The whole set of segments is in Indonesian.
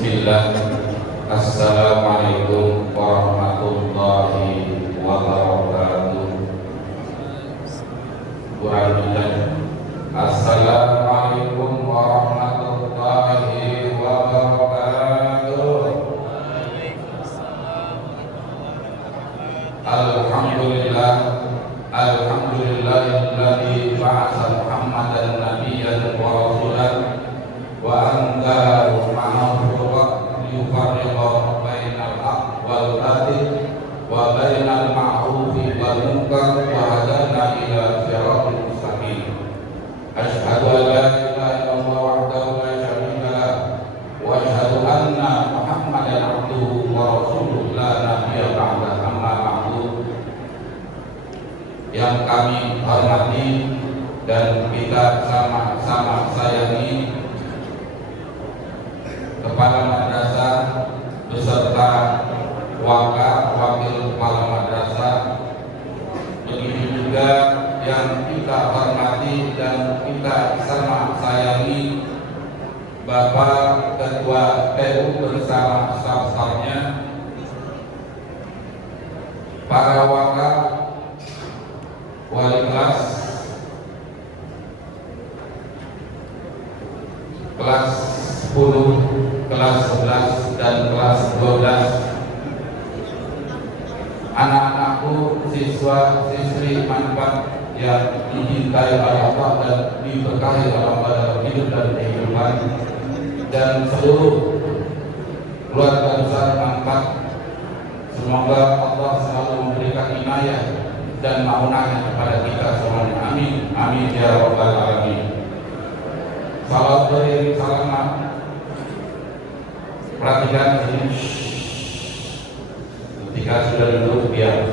Bismillah. Assalamualaikum warahmatullahi wabarakatuh. Kurang bilang Assalamualaikum warahmatullahi wabarakatuh. Alhamdulillah, alhamdulillahilladzi ba'atsa Muhammadan nabiyyan wa rasulan wa anzara ma'ahu yufarriqu bainal haqq wal batil wa bainal ma'rufi wal munkar wa hadana ila siratal mustaqim. Asyhadu an la ilaha illallah wahdahu la syarika lah wa asyhadu anna Muhammadan abduhu wa rasuluhu la nabiyya ba'da amma ba'du. Yang kami hormati dan kita sama-sama sayangi Kepala Madrasah beserta wakil kepala madrasah, begitu juga yang kita hormati dan kita sama sayangi Bapak Ketua PU bersama staf-stafnya, para wakil, wali kelas 10, kelas 11 dan kelas 12, anak-anakku, siswa-siswi manfaat yang dicintai oleh Allah dan diberkahi oleh Allah hidup dan kehidupan, dan seluruh keluarga besar manfaat. Semoga Allah selalu memberikan inayah dan maunahnya kepada kita semuanya. Amin, amin ya rabbal alamin. Salam beriring salam. Perhatikan ini. Ketika sudah duduk diam,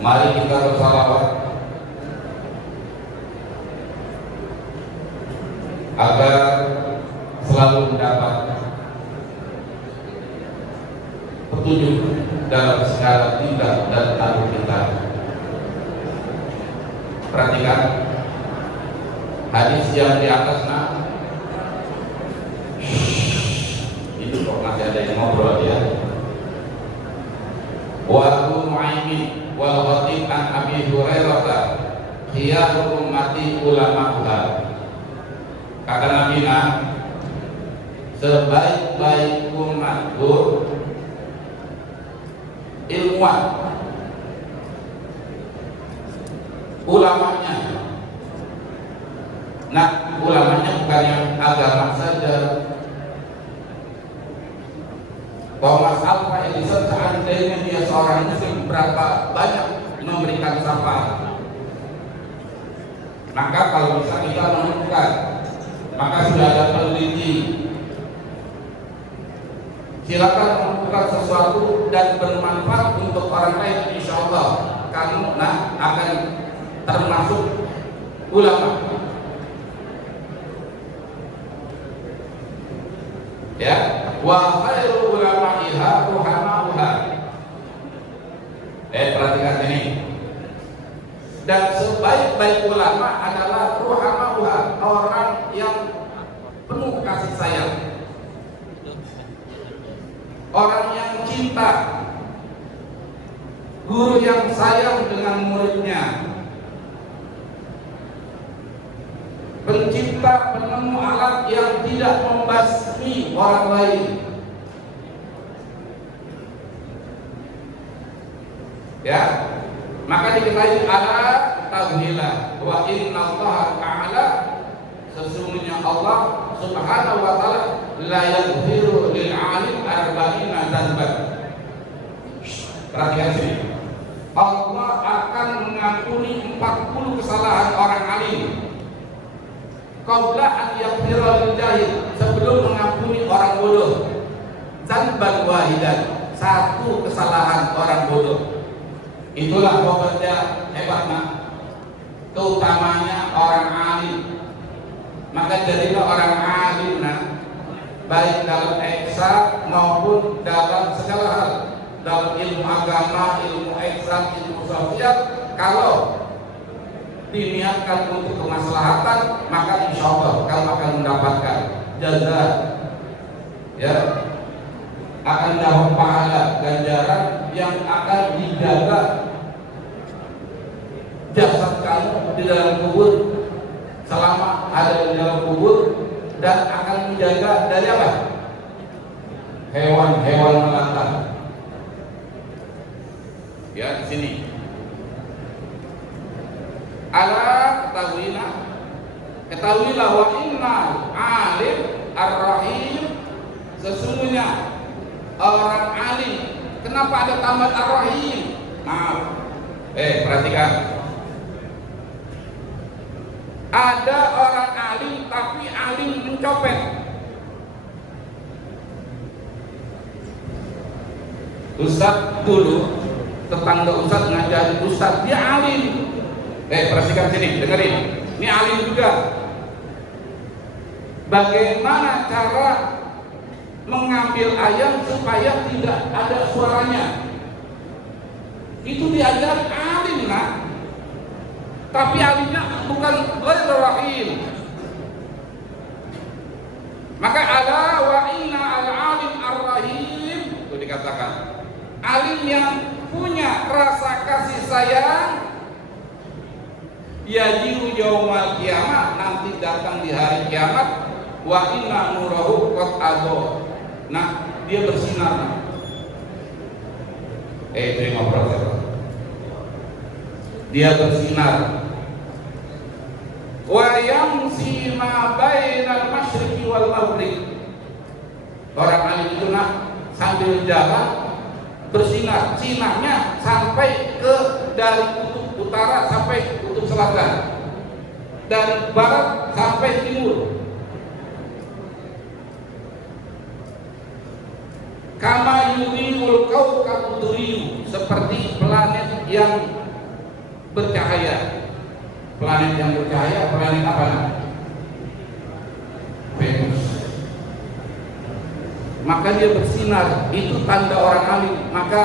mari kita bersalawat agar selalu mendapat petunjuk dalam segala tindak dan tanduk kita. Perhatikan hadis yang di atas. Itu kok masih ada yang ngobrol ya. Wa Abu Nu'aimin wal Khatib an Abi Hurairah khiyarul ummati ulama'uha. Kata Nabi, sebaik-baik umatku ilmuwan, ulamanya. Nah, ulamanya bukan yang agama saja. Thomas Alva Edison seandainya dia seorang muslim, berapa banyak memberikan syafaat. Maka kalau bisa kita menemukan, maka sudah ada peneliti, silakan menemukan sesuatu dan bermanfaat untuk orang lain, insya Allah kamu akan termasuk ulama. Ya, wa khairu ulama'iha ruhama'uha. Perhatikan ini. Dan sebaik-baik ulama adalah ruhama'uha, orang yang penuh kasih sayang, orang yang cinta, guru yang sayang dengan muridnya, pencipta penemu alat yang tidak membasmi orang lain. Ya, maka diketahui ala tauhillah wa inna Allah ta'ala, sesungguhnya Allah subhanahu wa ta'ala la yaghfiru lil 'alim arba'ina dzanban. Perhatikan sini. Allah akan mengampuni 40 kesalahan orang alim qabla an yaghfira lil jahil, sebelum mengampuni orang bodoh. Dzanban wahidan, satu kesalahan orang bodoh. Itulah pokoknya hebatnya, keutamanya orang alim. Maka jadilah orang alim baik dalam eksak maupun dalam segala hal, dalam ilmu agama, ilmu eksak, ilmu sosial. Kalau diniatkan untuk kemaslahatan, maka insya Allah kamu akan mendapatkan jaza ya, akan dapat pahala ganjaran yang akan dijaga jasad kamu di dalam kubur selama ada di dalam kubur, dan akan menjaga dari apa? Hewan-hewan melata. Ya, di sini. Ala ketahuilah wa innal alim ar-rahim, sesungguhnya orang alim. Kenapa ada tambahan ar-rahim? Maaf. Perhatikan. Ada orang alim tapi alim mencopet. Ustaz dulu, tetangga Ustaz ngajarin Ustaz, dia alim. Perhatikan sini, dengerin. Ini alim juga. Bagaimana cara mengambil ayam supaya tidak ada suaranya? Itu diajar alim, nah. Tapi alimnya bukan ghairul rahim. Maka ala wa inna al-alim ar-rahim, itu dikatakan alim yang punya rasa kasih sayang, yajiu yaumal kiamat, nanti datang di hari kiamat, wa inna nurahu qad adha. Nah, dia bersinar. Terima proses. Dia bersinar. Wa yamsi ma bainal masyriqi wal maghrib. Orang alim itu sambil jalan bersinar, sinarnya sampai ke dari kutub utara sampai kutub selatan, dari barat sampai timur. Kama yudhi'ul kawkab duriyu, seperti planet yang bercahaya. Planet yang bercahaya, planet apa? Venus. Maka dia bersinar, itu tanda orang alim. Maka,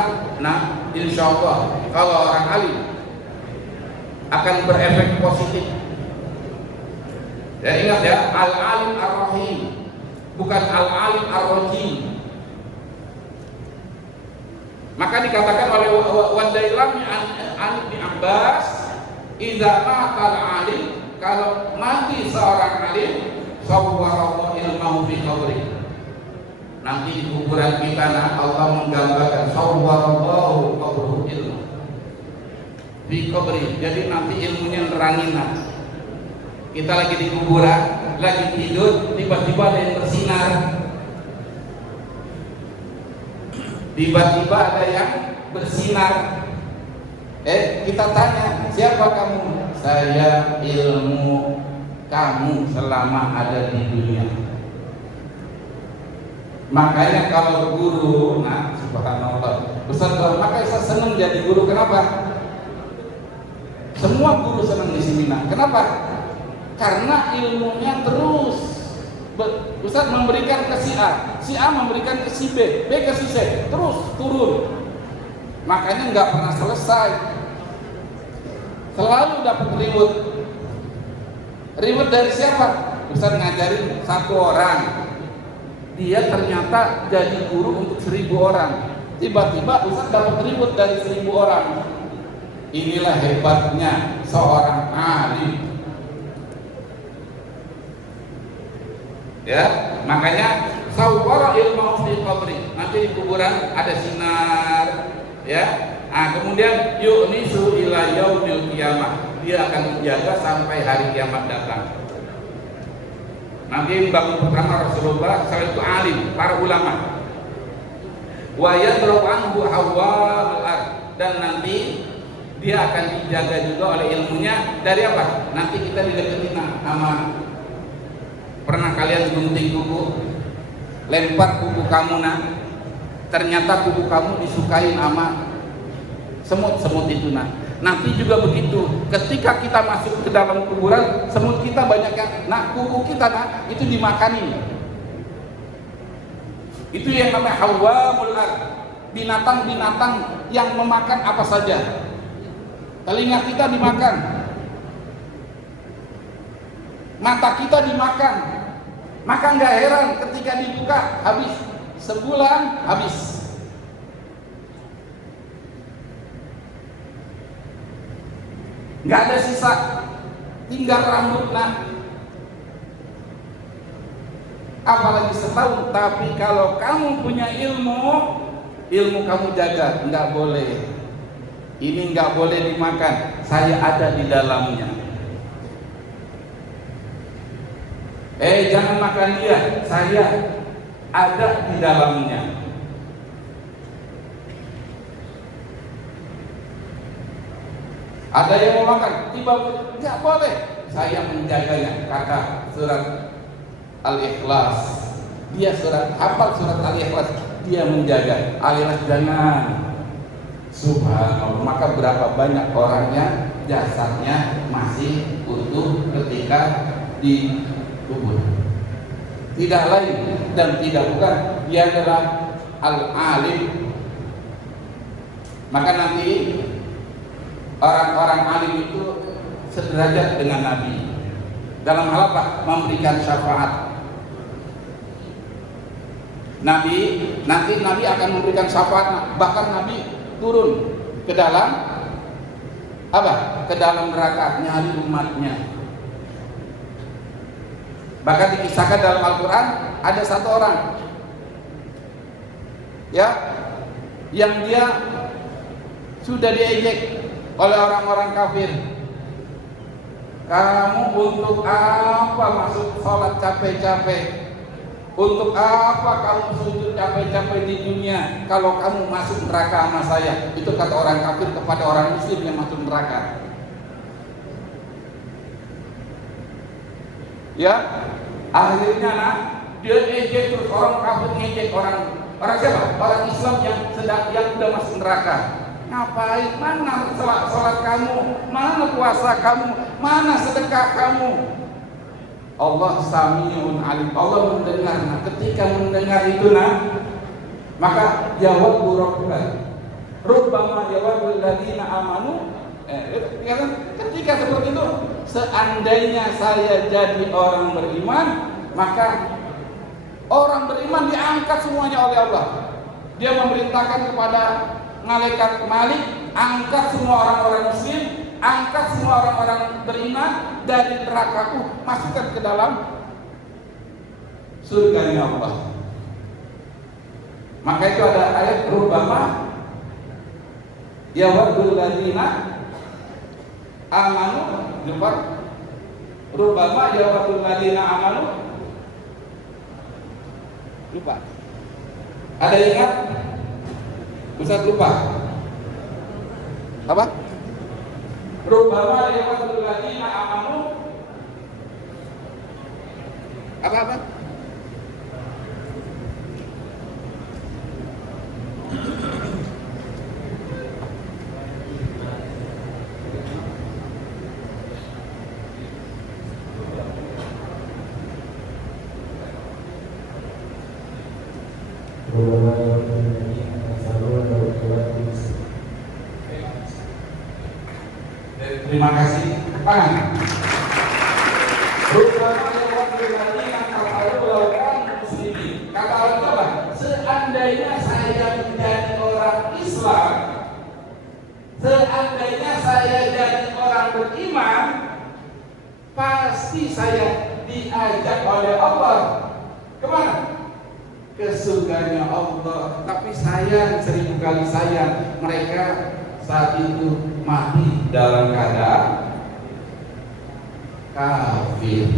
insya Allah kalau orang alim akan berefek positif. Ya, ingat ya, al-alim ar-rahim, bukan al-alim ar-rajim. Maka dikatakan oleh Wadailami an Ibn Abbas, idza matal alim, kalau mati seorang alim, sawwarahu ilmahu fi qabri. Nanti di kuburan kita Allah menggambarkan sawwarahu qabruhu ilmu fi qabri. Jadi nanti ilmunya nerangin. Kita lagi di kuburan, lagi tidur, tiba-tiba ada yang bersinar. Tiba-tiba ada yang bersinar. Kita tanya, siapa kamu? Saya ilmu kamu selama ada di dunia. Makanya kalau guru, subhanallah, Ustaz, makanya saya senang jadi guru. Kenapa? Semua guru senang di seminar. Kenapa? Karena ilmunya terus. Ustaz memberikan ke si A memberikan ke si B ke si C, terus turun. Makanya nggak pernah selesai. Selalu dapat reward. Reward dari siapa? Ustaz ngajarin 1 orang, dia ternyata jadi guru untuk 1000 orang. Tiba-tiba Ustaz dapat reward dari 1000 orang. Inilah hebatnya seorang alim. Ya, makanya sawwara ilmu fi qabri, nanti di kuburan ada sinar, ya. Kemudian yu'nisu ila yaumil qiyamah, dia akan menjaga sampai hari kiamat datang. Nanti yang bangun pertama Rasulullah SAW itu alim, para ulama. Wa yadra'u anhu hawwal ard, dan nanti dia akan dijaga juga oleh ilmunya dari apa? Nanti kita dideketin sama. Pernah kalian gunting kuku, lempar kuku kamu ternyata kuku kamu disukain sama semut itu nanti juga begitu. Ketika kita masuk ke dalam kuburan, semut kita banyak yang kuku kita itu dimakani. Itu yang namanya hawamul ard, binatang-binatang yang memakan apa saja. Telinga kita dimakan, mata kita dimakan. Maka nggak heran ketika dibuka habis sebulan habis. Nggak ada sisa, tinggal rambut nak. Apalagi setahun. Tapi kalau kamu punya ilmu kamu jaga, nggak boleh. Ini nggak boleh dimakan. Saya ada di dalamnya. Jangan makan dia. Saya ada di dalamnya. Ada yang mau makan, tiba-tiba nggak boleh. Saya menjaganya. Kata surat Al-Ikhlas. Dia hafal surat Al-Ikhlas. Dia menjaga. Al-Ikhlas jangan. Subhanallah. Maka berapa banyak orangnya jasadnya masih utuh ketika dikubur. Tidak lain dan tidak bukan, dia adalah al-alim. Maka nanti orang-orang alim itu sederajat dengan Nabi dalam hal apa? Memberikan syafaat. Nanti Nabi akan memberikan syafaat. Bahkan Nabi turun ke dalam apa? Ke dalam neraka nyari umatnya. Bahkan dikisahkan dalam Al-Quran ada satu orang, ya, yang dia sudah diejek oleh orang-orang kafir. Kamu untuk apa masuk sholat capek-capek? Untuk apa kamu sujud capek-capek di dunia kalau kamu masuk neraka sama saya? Itu kata orang kafir kepada orang muslim yang masuk neraka. Ya, akhirnya dia ejek terus, orang kafir ngejek orang siapa? Orang Islam yang sudah masuk neraka. Ngapain? Mana sholat kamu? Mana puasa kamu? Mana sedekah kamu? Allah Samiun Alim. Allah mendengar. Ketika mendengar itu maka jawab Rabbuka. Rubbama jawabul ladina amanu. Ketika seperti itu, seandainya saya jadi orang beriman, maka orang beriman diangkat semuanya oleh Allah. Dia memerintahkan kepada malaikat Malik, angkat semua orang-orang muslim, angkat semua orang-orang beriman dari neraka, masukkan ke dalam surganya Allah. Maka itu ada ayat rubbama yawaddul ladina amanu, lupa. Rubbama yawaddul ladina amanu, lupa. Ada yang ingat? Ustaz lupa. Apa? Rubbama yawaddul ladina amanu. Apa? Terima kasih. Kata Allah apa? Seandainya saya menjadi orang Islam, seandainya saya jadi orang beriman, pasti saya diajak oleh Allah kemana? Ke surganya Allah. Tapi sayang, 1000 kali sayang, mereka saat itu mati dalam keadaan kafir.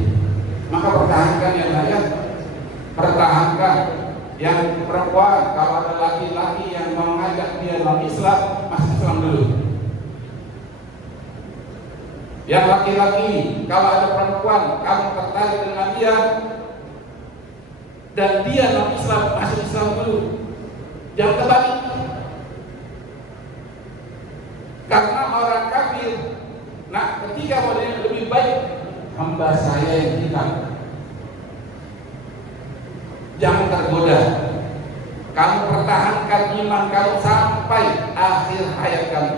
Maka pertahankan yang layak, pertahankan. Yang perempuan, kalau ada laki-laki yang mengajak dia dalam Islam, masuk Islam dulu. Yang laki-laki, kalau ada perempuan kamu tertarik dengan dia dan dia dalam Islam, masuk Islam dulu. Jangan terbalik. Karena orang kafir, ketika modelnya lebih baik, hamba saya yang hitam. Jangan tergoda. Kamu pertahankan iman kamu sampai akhir hayat kamu.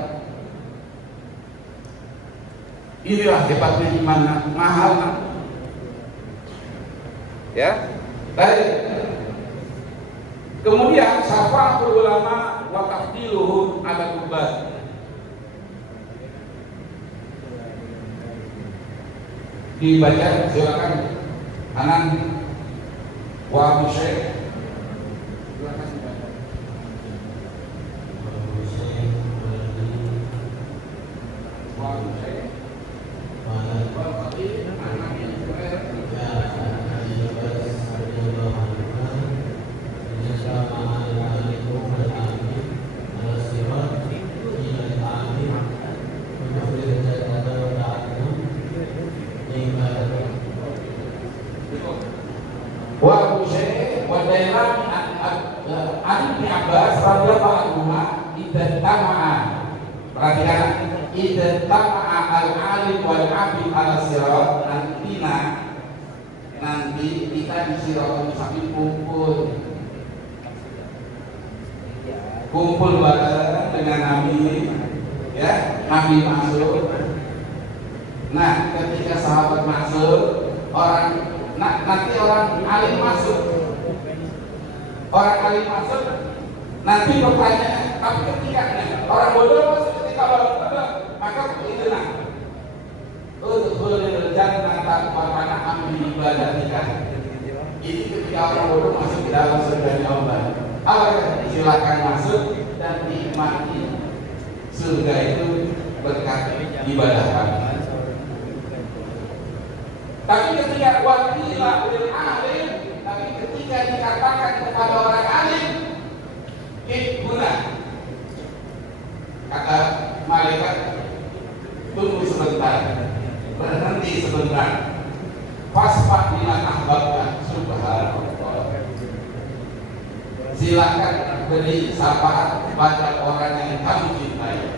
Inilah hebatnya iman, mahal. Ya, baik. Kemudian syafa'atul ulama wa tafdiluhum ala kubbat. Dibaca silakan Anan wa Syekh. Wa Syekh wa Dailami an Ibnu Abbas radhiyallahu anhu idza tama'a, perhatikan, idza tama'a al-alim wal 'abid ala sirat, nanti kita di Siratul Mustaqim kumpul bareng dengan Nabi, ya, Nabi masuk. Nah, ketika sahabat masuk, nanti orang alim masuk, nanti bertanya, tapi ketika orang bodoh masuk ketika orang bodoh, maka itu udkhulil jannata wa man amil ibadatika. Ini ketika orang bodoh masuk ke dalam surga Allah. Silakan masuk dan nikmati surga itu berkat ibadah kami. Tapi ketika wakila lil alim, tapi ketika dikatakan kepada orang alim, guna, kata malaikat, tunggu sebentar, berhenti sebentar, fasfah liman ahbabta, subhanallah. Silakan beri syafaat pada orang yang kamu cintai.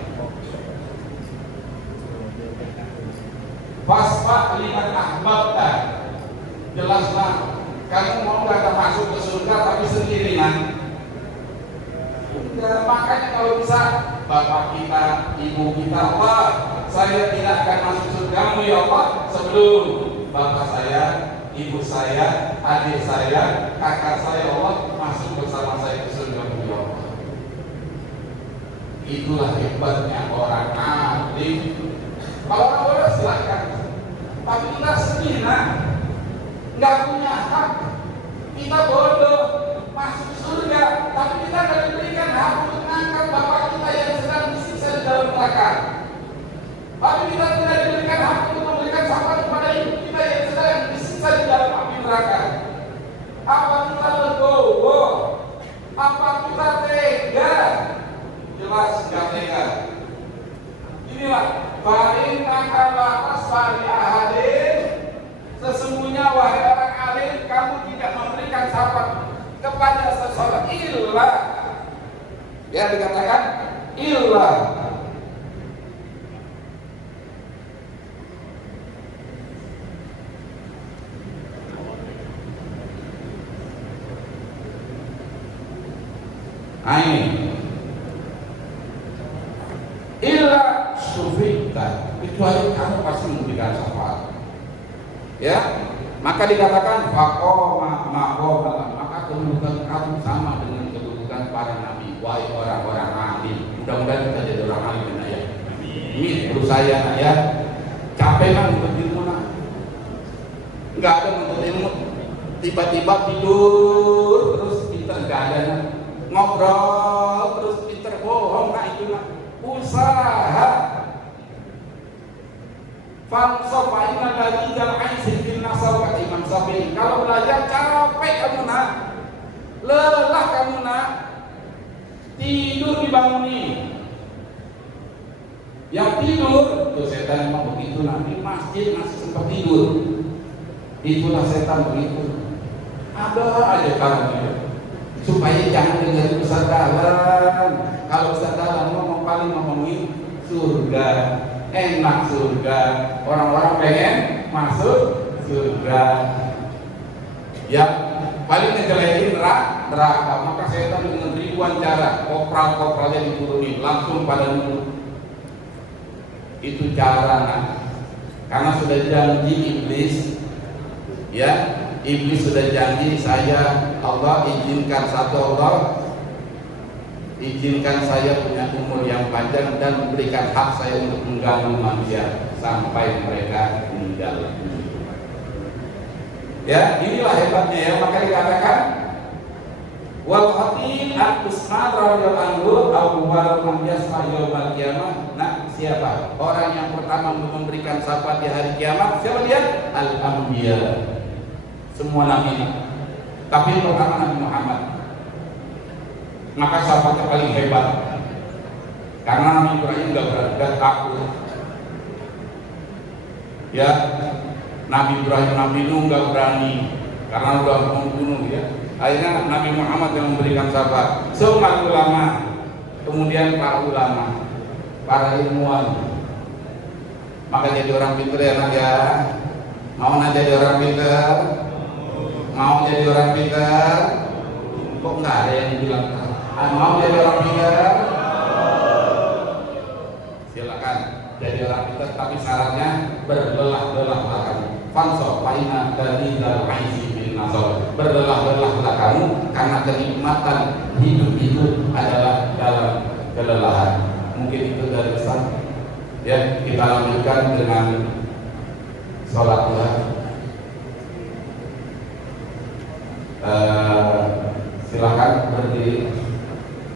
Fasfah liman ahbabta, jelaslah kamu mau nggak masuk ke surga tapi sendirian. Makanya kalau bisa bapak kita, ibu kita, Allah, saya tidak akan masuk surgamu ya Allah sebelum bapak saya, ibu saya, adik saya, kakak saya, Allah, masuk bersama saya ke surgamu ya Allah. Itulah hebatnya orang alim. Kalau orang bodoh silakan, tapi kita sendirian, nggak punya hak. Kita bodoh masuk surga, tapi kita nggak diberikan hak untuk mengangkat bapak kita yang sedang disiksa di dalam neraka. Tapi kita tidak diberikan hak untuk memberikan syafaat kepada ibu kita yang sedang disiksa di dalam api neraka. Apa kita legowo? Apa kita tega? Jelas nggak tega. Inilah Fa'in nakalatas fa'li ahadin, sesungguhnya wahai orang alim, kamu tidak memberikan syafaat kepada seseorang illah, ya dikatakan illah, ini illa syufita, kecuali kamu pasti memberikan syafaat, ya. Maka dikatakan faqoma maqoma, maka kedudukan kamu sama dengan kedudukan para nabi. Wahai orang-orang alim, mudah-mudahan kita jadi orang alim ya. Ini perlu saya ya, capek kan untuk ilmu, nggak ada untuk ilmu, tiba-tiba tidur terus pinter, nggak ada, ngobrol terus pinter, bohong, nah itu usaha. Falsafah inna lagi jalan sifil nasal, kata Imam Syafi'i. Kalau belajar capek kamu nak, lelah kamu nak, tidur dibanguni. Yang tidur itu setan memang begitu, nanti masjid masih sempat tidur. Itulah setan begitu. Ada aja kamu supaya jangan dengar Ustaz Dahlan. Kalau Ustaz Dahlan ngomong paling ngomongin surga, enak surga, orang-orang pengen masuk surga. Yang paling ngejelekin neraka, maka setan dengan ribuan cara, kopral-kopralnya diturunin langsung pada mulut. Itu cara, karena sudah janji iblis, ya, Iblis sudah janji, saya Allah izinkan izinkan saya punya umur yang panjang dan berikan hak saya untuk mengganggu manusia sampai mereka meninggal. Ya, inilah hebatnya ya. Maka dikatakan wal khatib at-Tusman radhiyallahu anhu awwal man yasma yaumil qiyamah. Nah, siapa? Orang yang pertama memberikan syafaat di hari kiamat, siapa dia? Al-anbiya. Semua nabi. Tapi yang pertama Nabi Muhammad. Maka syafaatnya paling hebat. Karena Nabi Ibrahim enggak takut. Ya, Nabi Ibrahim, Nabi Nuh enggak berani karena udah membunuh ya. Akhirnya Nabi Muhammad yang memberikan syafaat. Semua ulama, kemudian para ulama, para ilmuwan. Maka jadi orang pintar ya nak ya. Mau nak jadi orang pintar? Mau jadi orang pintar? Kok nggak ada yang bilang mau jadi orang pintar? Silakan jadi orang pintar, tapi syaratnya berbelah-belahlah kamu. Fanso faina dari al-aisi bin nasol. Berbelah-belahlah kamu karena kenikmatan hidup itu adalah dalam kelelahan. Mungkin itu dari pesan. Ya, kita lanjutkan dengan sholat duha. Silakan berdiri.